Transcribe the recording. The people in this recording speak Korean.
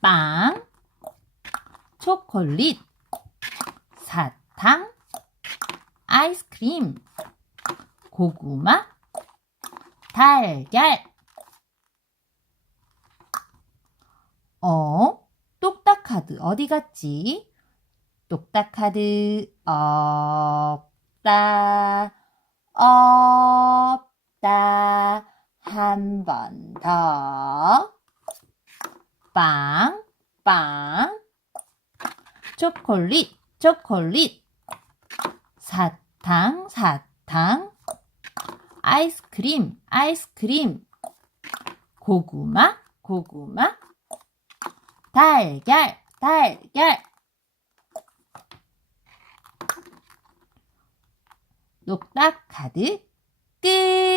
빵, 초콜릿, 사탕, 아이스크림, 고구마, 달걀. 어? 똑딱카드 어디 갔지? 똑딱카드 없다, 없다. 한 번 더. 빵, 빵. 초콜릿, 초콜릿. 사탕, 사탕. 아이스크림, 아이스크림. 고구마, 고구마. 달걀, 달걀. 똑딱 카드 끝.